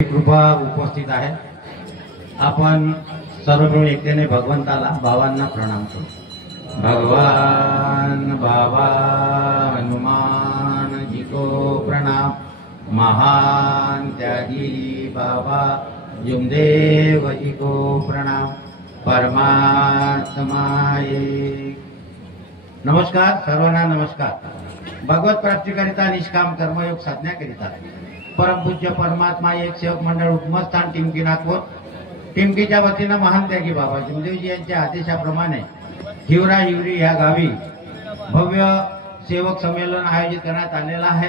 कृपा उपस्थित आहे। आपण सर्व मिळून एकतेने भगवंताला बाबांना प्रणाम करू। भगवान बाबा हनुमान जी को प्रणाम। महान त्यागी बाबा जुमदेव जी को प्रणाम। परमात्मा एक। नमस्कार सर्वांना नमस्कार। भगवत प्राप्तीकरिता निष्काम कर्मयोग साधण्याकरिता परमपूज्य परमात्मा एक सेवक मंडळ उपमस्थान टिमकी नागपूर टिमकीच्या वतीनं महान त्यागी बाबा जुमदेवजी यांच्या आदेशाप्रमाणे हिवरा हिवरी या गावी भव्य सेवक संमेलन आयोजित करण्यात आलेलं आहे।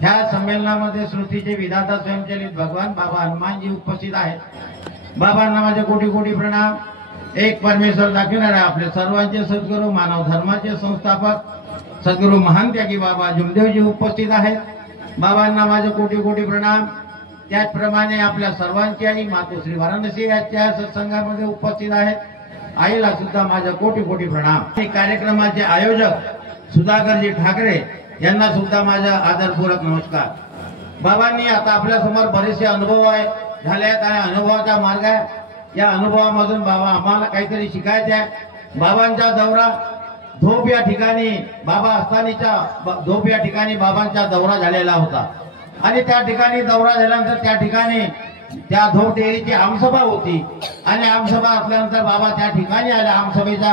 ह्या संमेलनामध्ये सृष्टीचे विधाता स्वयंचलित भगवान बाबा हनुमानजी उपस्थित आहेत। बाबांना माझे कोटी कोटी प्रणाम। एक परमेश्वर दाखविणारे आपले सर्वांचे सद्गुरू मानव धर्माचे संस्थापक सद्गुरू महान त्यागी बाबा जुमदेवजी उपस्थित आहेत। बाबांना माझे कोटी कोटी प्रणाम। त्याचप्रमाणे आपल्या सर्वांची आई मातोश्री वाराणसी याच्या सत्संगामध्ये उपस्थित आहेत। आईला सुद्धा माझे कोटी कोटी प्रणाम। कार्यक्रमाचे आयोजक सुधाकरजी ठाकरे यांना सुद्धा माझा आदरपूर्वक नमस्कार। बाबांनी आता आपल्या समोर बरेचसे अनुभव झाले आहेत आणि अनुभवाचा मार्ग आहे। या अनुभवामधून बाबा आम्हाला काहीतरी शिकायचे आहे। बाबांचा दौरा धोप या ठिकाणी बाबा असतानाच्या धोप या ठिकाणी बाबांचा दौरा झालेला होता आणि त्या ठिकाणी दौरा झाल्यानंतर त्या ठिकाणी त्या धोप डेअरीची आमसभा होती आणि आमसभा असल्यानंतर बाबा त्या ठिकाणी आल्या। आमसभेचा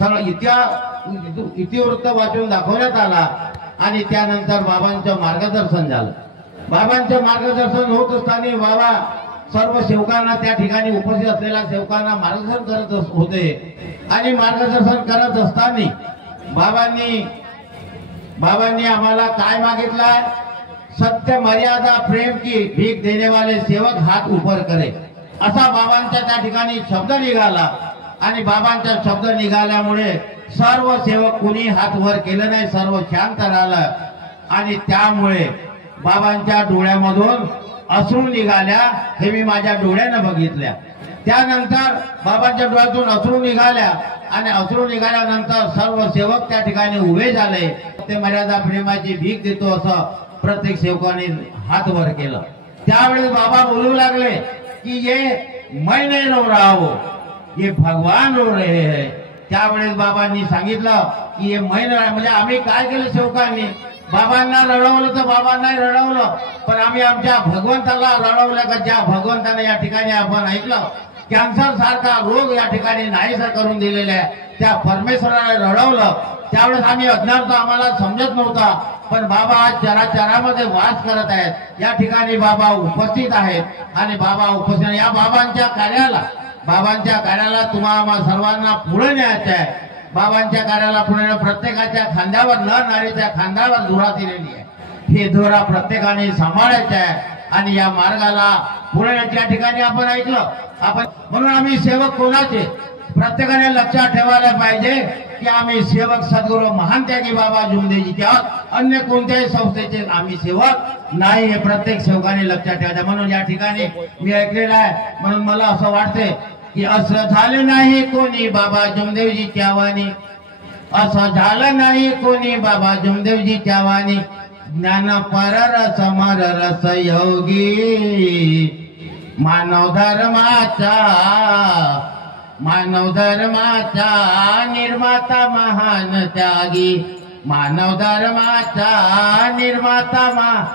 सगळं इतिवृत्त वाचून दाखवण्यात आला आणि त्यानंतर बाबांचं मार्गदर्शन झालं। बाबांचं मार्गदर्शन होत असताना बाबा सर्व सेवकांना त्या ठिकाणी उपस्थित असलेल्या सेवकांना मार्गदर्शन करत होते आणि मार्गदर्शन करत असताना बाबांनी आम्हाला काय मागितलं? सत्य मर्यादा प्रेम की भीक देने वाले सेवक हात ऊपर करे, असा बाबांचा त्या ठिकाणी शब्द निघाला आणि बाबांचा शब्द निघाल्यामुळे सर्व सेवक कुणी हात वर केलं नाही, सर्व शांत राहिलं आणि त्यामुळे बाबांच्या डोळ्यामधून अश्रू निघाल्या। हे मी माझ्या डोळ्यानं बघितल्या। त्यानंतर बाबांच्या डोळ्यातून अश्रू निघाल्या आणि अश्रू निघाल्यानंतर सर्व सेवक त्या ठिकाणी उभे झाले। ते मर्यादा प्रेमाची भीक देतो असं प्रत्येक सेवकाने हात वर केलं। त्यावेळेस बाबा बोलू लागले की ये मैं नहीं रो रहा हूं, ये भगवान रो रहे हैं। त्यावेळेस बाबांनी सांगितलं की ये मैं नाही, म्हणजे आम्ही काय केलं सेवकांनी? बाबांना रडवलं तर बाबांना रडवलं, पण आम्ही आमच्या भगवंताला रडवलं का ज्या भगवंताने या ठिकाणी आपण ऐकलं कॅन्सर सारखा रोग या ठिकाणी नाहीसा करून दिलेला आहे, त्या परमेश्वराला रडवलं। त्यावेळेस आम्ही अज्ञान आम्हाला समजत नव्हता, पण बाबा आज चराचरामध्ये वास करत आहेत। या ठिकाणी बाबा उपस्थित आहेत आणि बाबा उपस्थित या बाबांच्या कार्याला तुम्हाला सर्वांना पुढे न्यायचं आहे। बाबांच्या कार्याला पुढे प्रत्येकाच्या खांद्यावर नारीच्या खांद्यावर धुरा दिलेली आहे। हे धुरा प्रत्येकाने सांभाळायचा आहे आणि या मार्गाला पुढे ठिकाणी आपण ऐकलं आपण म्हणून आम्ही सेवक कोणाचे प्रत्येकाने लक्षात ठेवायला पाहिजे की आम्ही सेवक सद्गुरू महान त्यागी बाबा जुमदेवजीचे आहोत, अन्य कोणत्याही संस्थेचे आम्ही सेवक नाही, हे प्रत्येक सेवकाने लक्षात ठेवायचं। म्हणून या ठिकाणी मी ऐकलेलं आहे, म्हणून मला असं वाटते की असं झालं नाही कोणी बाबा जुमदेवजीच्या वाणी, असं झालं नाही कोणी बाबा जुमदेवजीच्या वाणी। ज्ञान पररस मररस योगी मानव धर्माचा निर्माता महान त्यागी, मानव धर्माचा निर्माता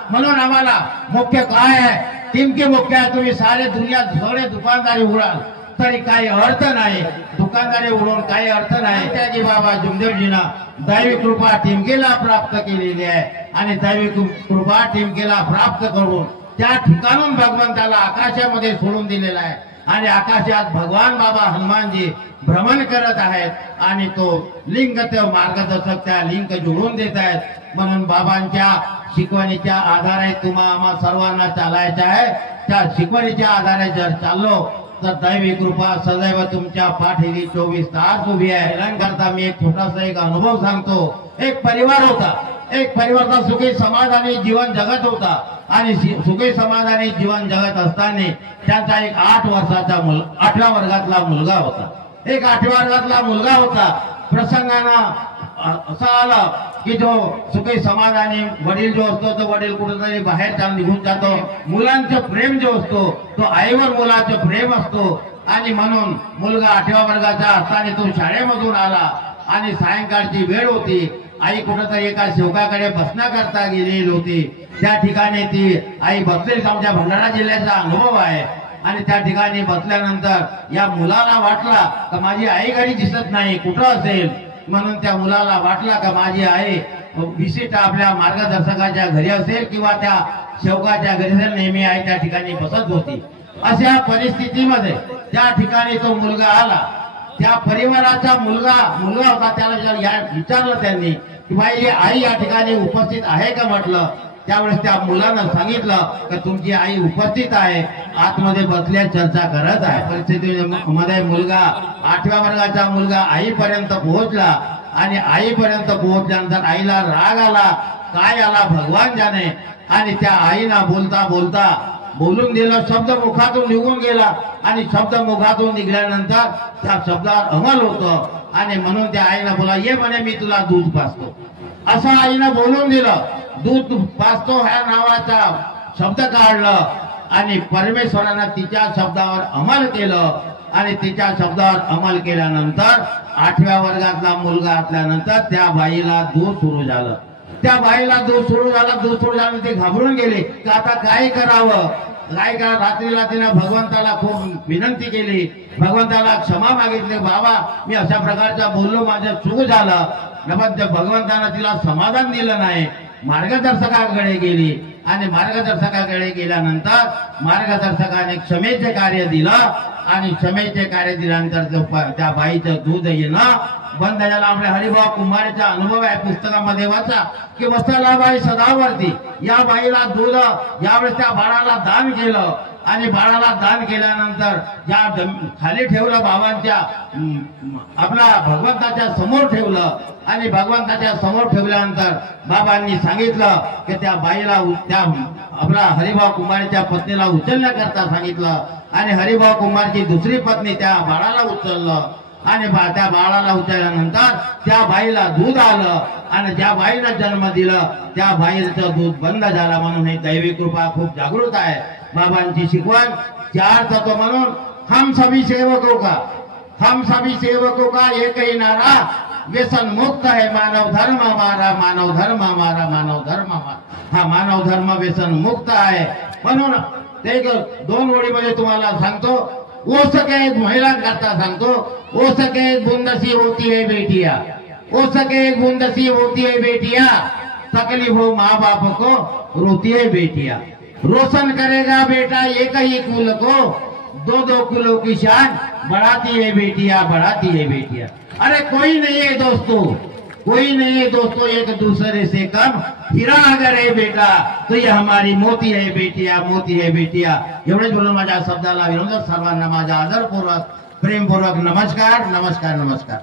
म्हणून आम्हाला मुख्य काय आहे? टिमकी मुख्य आहे। तुम्ही सारे दुनियात सगळे दुकानदारी उघडाल तरी काही अर्थ नाही, दुकानदारी उडवून काही अर्थ नाही। त्यागी बाबा जुमदेवजींना दैवी कृपा टिमकीला प्राप्त केलेली आहे आणि दैवी कृपा टिमकीला प्राप्त करून त्या ठिकाणून भगवंताला आकाशामध्ये सोडून दिलेला आहे आणि आकाशात भगवान बाबा हनुमानजी भ्रमण करत आहेत आणि तो लिंग ते मार्गदर्शक त्या लिंक जोडून देत आहेत। म्हणून बाबांच्या शिकवणीच्या आधारे तुम्हा सर्वांना चालायचं आहे। त्या शिकवणीच्या आधारे जर चाललो तर दैवी कृपा सदैव तुमच्या पाठीशी 24 तास उभी आहे। करता मी एक छोटासा अनुभव सांगतो। एक परिवार होता, एक परिवाराचा सुखी समाधानी जीवन जगत होता आणि सुखी समाधानी जीवन जगत असताना त्यांचा एक 8व्या वर्गातला मुलगा होता। एक 8व्या वर्गातला मुलगा होता। प्रसंगानं असं आलं की जो सुखी समाधानी वडील जो असतो तो वडील कुठेतरी बाहेर जाऊन निघून जातो. मुलांचं प्रेम जो असतो तो आईवर मुलाचं प्रेम असतो. आणि म्हणून मुलगा 8व्या वर्गाचा असताना तो शाळेमधून आला आणि सायंकाळची वेळ होती. आई कुठेतरी एका सेवकाकडे बसण्याकरता गेलेली होती. त्या ठिकाणी ती आई बसलेली आमच्या भंडारा जिल्ह्याचा अनुभव आहे. आणि त्या ठिकाणी बसल्यानंतर या मुलाला वाटला का माझी आई घरी दिसत नाही, कुठं असेल. म्हणून त्या मुलाला वाटला का माझी आई विशिष्ट आपल्या मार्गदर्शकाच्या घरी असेल किंवा त्या सेवकाच्या घरी असेल. नेहमी आई त्या ठिकाणी बसत होती. अशा परिस्थितीमध्ये त्या ठिकाणी तो मुलगा आला. त्या परिवाराचा मुलगा होता. त्याला विचारलं त्यांनी की बाई आई या ठिकाणी उपस्थित आहे का म्हटलं. त्यावेळेस त्या मुलानं सांगितलं की तुमची आई उपस्थित आहे, आतमध्ये बसल्या चर्चा करत आहे. परिस्थितीमध्ये मुलगा 8व्या वर्गाचा मुलगा आईपर्यंत पोहोचला. आणि आईपर्यंत पोहोचल्यानंतर आईला राग आला, काय आला भगवान जाणे. आणि त्या आईना बोलता बोलता बोलून दिलं, शब्द मुखातून निघून गेला. आणि शब्द मुखातून निघाल्यानंतर त्या शब्दावर अंमल होतं. आणि म्हणून त्या आईला बोला ये म्हणे मी तुला दूध पाजतो, असं आईनं बोलून दिलं. दूध पाजतो ह्या नावाचा शब्द काढलं आणि परमेश्वरानं तिच्या शब्दावर अंमल केलं. आणि तिच्या शब्दावर अंमल केल्यानंतर 8व्या वर्गातला मुलगा असल्यानंतर त्या बाईला दूध सुरू झालं. त्या बाईला दूध सुरू झालं. ते घाबरून गेले की आता काय करावं. काय करा. रात्रीला तिनं भगवंताला खूप विनंती केली, भगवंताला क्षमा मागितली. बाबा मी अशा प्रकारचा बोललो, माझं चूक झालं. भगवंतानं तिला समाधान दिलं नाही. मार्गदर्शकाकडे गेली आणि मार्गदर्शकाकडे गेल्यानंतर मार्गदर्शकाने क्षमेचे कार्य दिलं. आणि क्षमेचे कार्य दिल्यानंतर त्या बाईचं दूध येणं बंद झालं. आपल्या हरिभाऊ कुंभारेचा अनुभव आहे, पुस्तकामध्ये वाचा की वत्सलाबाई सदावर्ती या बाईला दूध यावेळेस त्या बाळाला दान केलं. आणि बाळाला दान केल्यानंतर ज्या खाली ठेवलं बाबांच्या आपला भगवंताच्या समोर ठेवलं. आणि भगवंताच्या समोर ठेवल्यानंतर बाबांनी सांगितलं की त्या बाईला त्या आपला हरिभाऊ कुंभारेच्या पत्नीला उचलण्याकरता सांगितलं. आणि हरिभाऊ कुंभारची दुसरी पत्नी त्या बाळाला उचललं. आणि त्या बाळाला उचलल्यानंतर त्या बाईला दूध आलं. आणि ज्या बाईला जन्म दिलं त्या बाईचं दूध बंद झाला. म्हणून ही दैवी कृपा खूप जागृत आहे. बाबांची शिकवण 4 तत्व म्हणून हम सभी सेवकों का एक ही नारा व्यसन मुक्त है मानव धर्म हमारा, मानव धर्म हमारा, मानव धर्म हमारा. हा मानव धर्म व्यसन मुक्त आहे. म्हणून एक 2 ओळीमध्ये तुम्हाला सांगतो. ओ सके एक महिला करता सांगतो. ओ सके एक बूंदसी होती है बेटिया, ओ सके एक बूंदसी होती है बेटिया, तकलीफ हो माँ बाप को रोती है बेटिया. रोशन करेगा बेटा एक ही कुल को, 2-2 किलो की शान बढ़ाती है बेटिया, बढ़ाती है बेटिया. अरे कोई नहीं है दोस्तों, कोई नहीं है दोस्तों एक दूसरे से कम. हिरा अगर है बेटा तो ये हमारी मोती है बेटिया, मोती है बेटिया. एवढेच बोलून माझ्या शब्दाला विनोद. सर्वांना माझा आदरपूर्वक प्रेमपूर्वक नमस्कार, नमस्कार, नमस्कार.